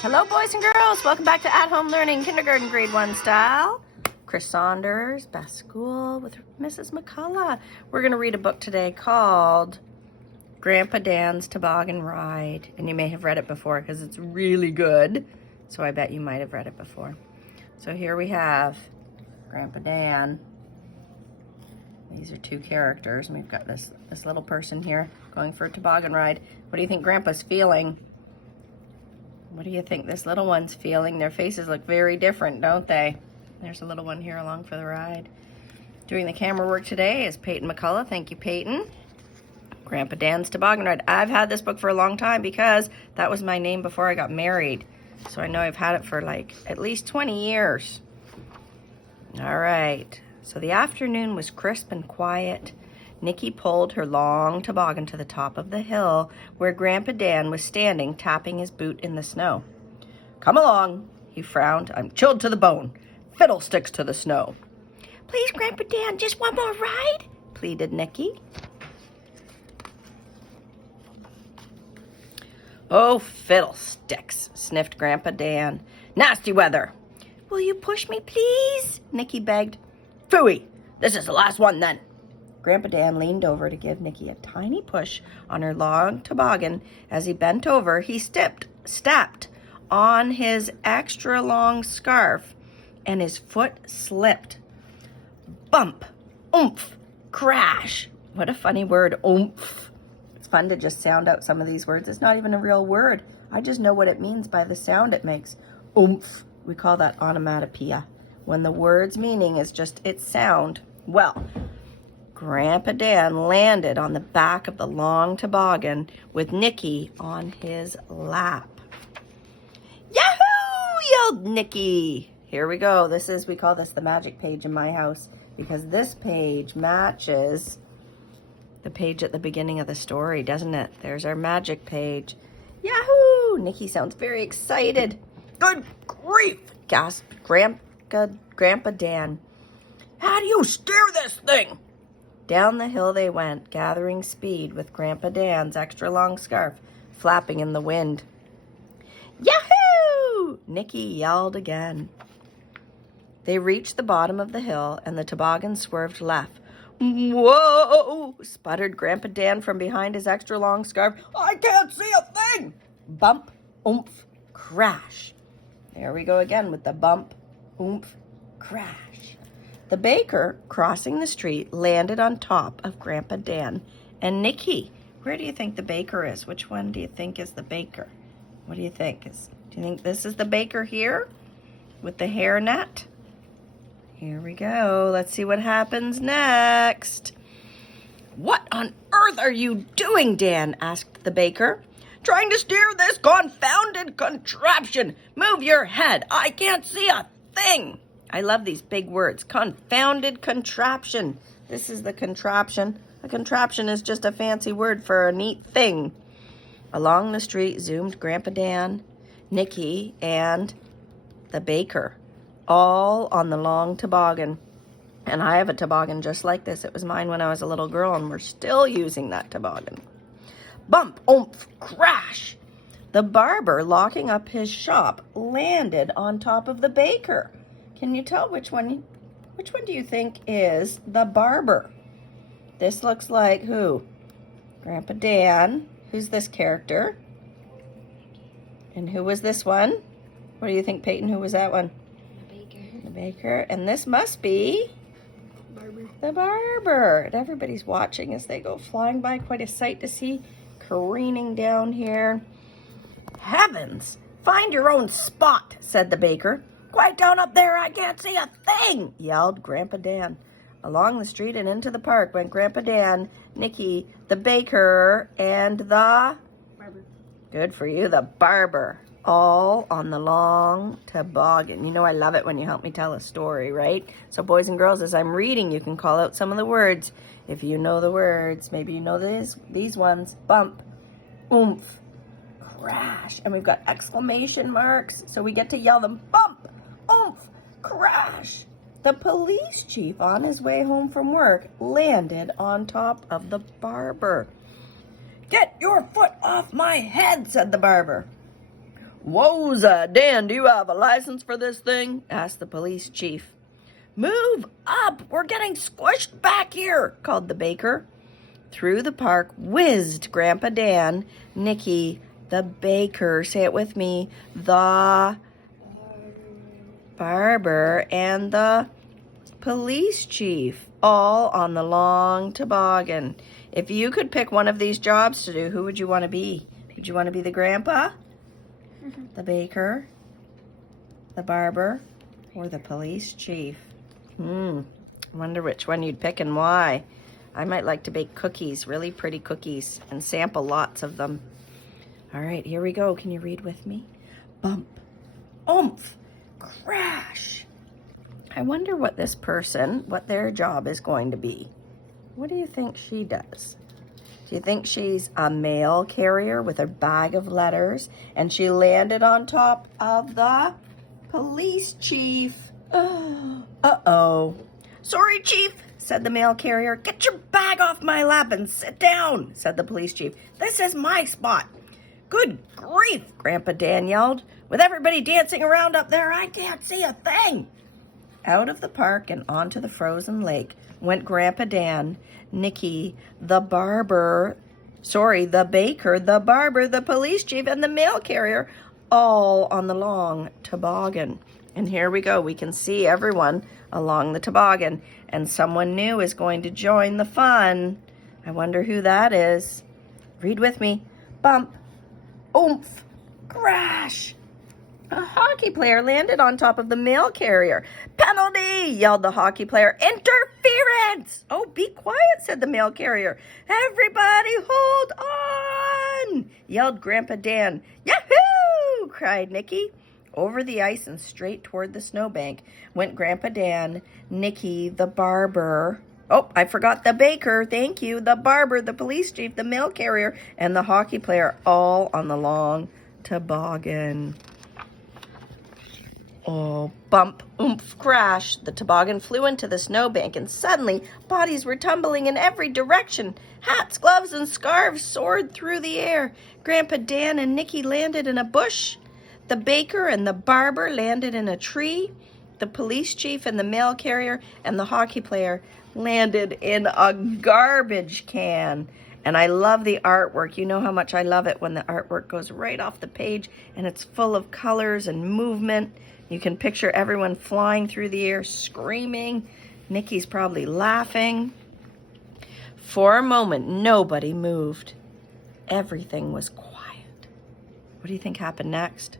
Hello, boys and girls. Welcome back to At Home Learning, Kindergarten Grade 1 style. Chris Saunders, Best School with Mrs. McCullough. We're going to read a book today called Grandpa Dan's Toboggan Ride. And you may have read it before because it's really good. So I bet you might have read it before. So here we have Grandpa Dan. These are two characters. And we've got this little person here going for a toboggan ride. What do you think Grandpa's feeling? What do you think this little one's feeling? Their faces look very different, don't they? There's a little one here along for the ride. Doing the camera work today is Peyton McCullough. Thank you, Peyton. Grandpa Dan's Toboggan Ride. I've had this book for a long time because that was my name before I got married. So I know I've had it for like at least 20 years. All right. So the afternoon was crisp and quiet. Nikki pulled her long toboggan to the top of the hill where Grandpa Dan was standing, tapping his boot in the snow. "Come along," he frowned. "I'm chilled to the bone. Fiddlesticks to the snow." "Please, Grandpa Dan, just one more ride," pleaded Nikki. "Oh, fiddlesticks," sniffed Grandpa Dan. "Nasty weather." "Will you push me, please?" Nikki begged. "Phooey, this is the last one then." Grandpa Dan leaned over to give Nikki a tiny push on her long toboggan. As he bent over, he stepped on his extra long scarf, and his foot slipped. Bump, oomph, crash. What a funny word, oomph. It's fun to just sound out some of these words. It's not even a real word. I just know what it means by the sound it makes. Oomph. We call that onomatopoeia, when the word's meaning is just its sound. Well, Grandpa Dan landed on the back of the long toboggan with Nikki on his lap. "Yahoo!" yelled Nikki. Here we go. We call this the magic page in my house because this page matches the page at the beginning of the story, doesn't it? There's our magic page. Yahoo! Nikki sounds very excited. "Good grief!" gasped Grandpa Dan. "How do you steer this thing?" Down the hill they went, gathering speed with Grandpa Dan's extra long scarf flapping in the wind. "Yahoo!" Nikki yelled again. They reached the bottom of the hill, and the toboggan swerved left. "Whoa!" sputtered Grandpa Dan from behind his extra long scarf. "I can't see a thing!" Bump, oomph, crash. There we go again with the bump, oomph, crash. The baker, crossing the street, landed on top of Grandpa Dan and Nikki. Where do you think the baker is? Which one do you think is the baker? What do you think? Do you think this is the baker here with the hairnet? Here we go. Let's see what happens next. "What on earth are you doing, Dan?" asked the baker. "Trying to steer this confounded contraption. Move your head. I can't see a thing." I love these big words. Confounded contraption. This is the contraption. A contraption is just a fancy word for a neat thing. Along the street zoomed Grandpa Dan, Nikki, and the baker, all on the long toboggan. And I have a toboggan just like this. It was mine when I was a little girl, and we're still using that toboggan. Bump, oomph, crash. The barber, locking up his shop, landed on top of the baker. Can you tell which one do you think is the barber? This looks like who? Grandpa Dan. Who's this character? And who was this one? What do you think, Peyton? Who was that one? The baker. The baker. And this must be the barber. And everybody's watching as they go flying by. Quite a sight to see, careening down here. "Heavens! Find your own spot," said the baker. "Quiet down up there, I can't see a thing," yelled Grandpa Dan. Along the street and into the park went Grandpa Dan, Nikki, the baker, and the Barber. Good for you, the barber, all on the long toboggan. You know I love it when you help me tell a story, right? So boys and girls, as I'm reading, you can call out some of the words. If you know the words, maybe you know these ones. Bump, oomph, crash. And we've got exclamation marks, so we get to yell them. Bump, oomph, crash. The police chief, on his way home from work, landed on top of the barber. "Get your foot off my head," said the barber. "Whoa, Dan, do you have a license for this thing?" asked the police chief. "Move up! We're getting squished back here!" called the baker. Through the park whizzed Grandpa Dan, Nicky, the baker, say it with me, the barber, and the police chief, all on the long toboggan. If you could pick one of these jobs to do, who would you want to be? Would you want to be the grandpa, the baker, the barber, or the police chief? I wonder which one you'd pick and why. I might like to bake cookies, really pretty cookies, and sample lots of them. All right, here we go. Can you read with me? Bump, oomph, crash. I wonder what this person, what their job is going to be. What do you think she does? Do you think she's a mail carrier with a bag of letters and she landed on top of the police chief? Uh-oh. "Sorry, Chief," said the mail carrier. "Get your bag off my lap and sit down," said the police chief. "This is my spot." "Good grief," Grandpa Dan yelled. "With everybody dancing around up there, I can't see a thing." Out of the park and onto the frozen lake went Grandpa Dan, Nicky, the baker, the barber, the police chief, and the mail carrier, all on the long toboggan. And here we go. We can see everyone along the toboggan, and someone new is going to join the fun. I wonder who that is. Read with me. Bump, oomph, crash. A hockey player landed on top of the mail carrier. "Penalty!" yelled the hockey player. "Interference!" "Oh, be quiet," said the mail carrier. "Everybody hold on!" yelled Grandpa Dan. "Yahoo!" cried Nicky. Over the ice and straight toward the snowbank went Grandpa Dan, Nicky, the barber. Oh, I forgot the baker. Thank you. The barber, the police chief, the mail carrier, and the hockey player, all on the long toboggan. Oh, bump, oomph, crash. The toboggan flew into the snowbank, and suddenly bodies were tumbling in every direction. Hats, gloves, and scarves soared through the air. Grandpa Dan and Nicky landed in a bush. The baker and the barber landed in a tree. The police chief and the mail carrier and the hockey player landed in a garbage can. And I love the artwork. You know how much I love it when the artwork goes right off the page and it's full of colors and movement. You can picture everyone flying through the air, screaming. Nicky's probably laughing. For a moment, nobody moved. Everything was quiet. What do you think happened next?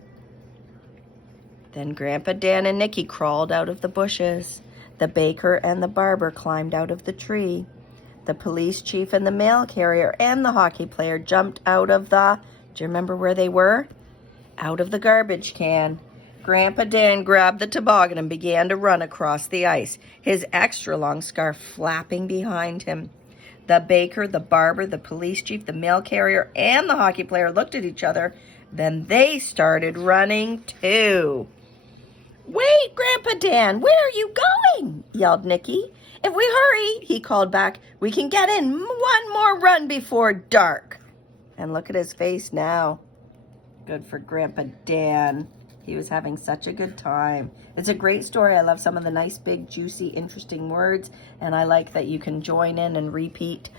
Then Grandpa Dan and Nicky crawled out of the bushes. The baker and the barber climbed out of the tree. The police chief and the mail carrier and the hockey player jumped out of the, do you remember where they were? Out of the garbage can. Grandpa Dan grabbed the toboggan and began to run across the ice, his extra long scarf flapping behind him. The baker, the barber, the police chief, the mail carrier, and the hockey player looked at each other. Then they started running too. "Wait, Grandpa Dan, where are you going?" yelled Nicky. "If we hurry," he called back, "we can get in one more run before dark." And look at his face now. Good for Grandpa Dan. He was having such a good time. It's a great story. I love some of the nice, big, juicy, interesting words, and I like that you can join in and repeat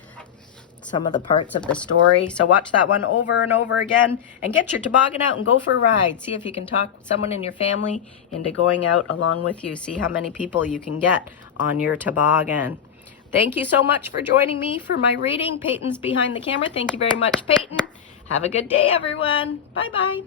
some of the parts of the story. So watch that one over and over again and get your toboggan out and go for a ride. See if you can talk someone in your family into going out along with you. See how many people you can get on your toboggan. Thank you so much for joining me for my reading. Peyton's behind the camera. Thank you very much, Peyton. Have a good day, everyone. Bye-bye.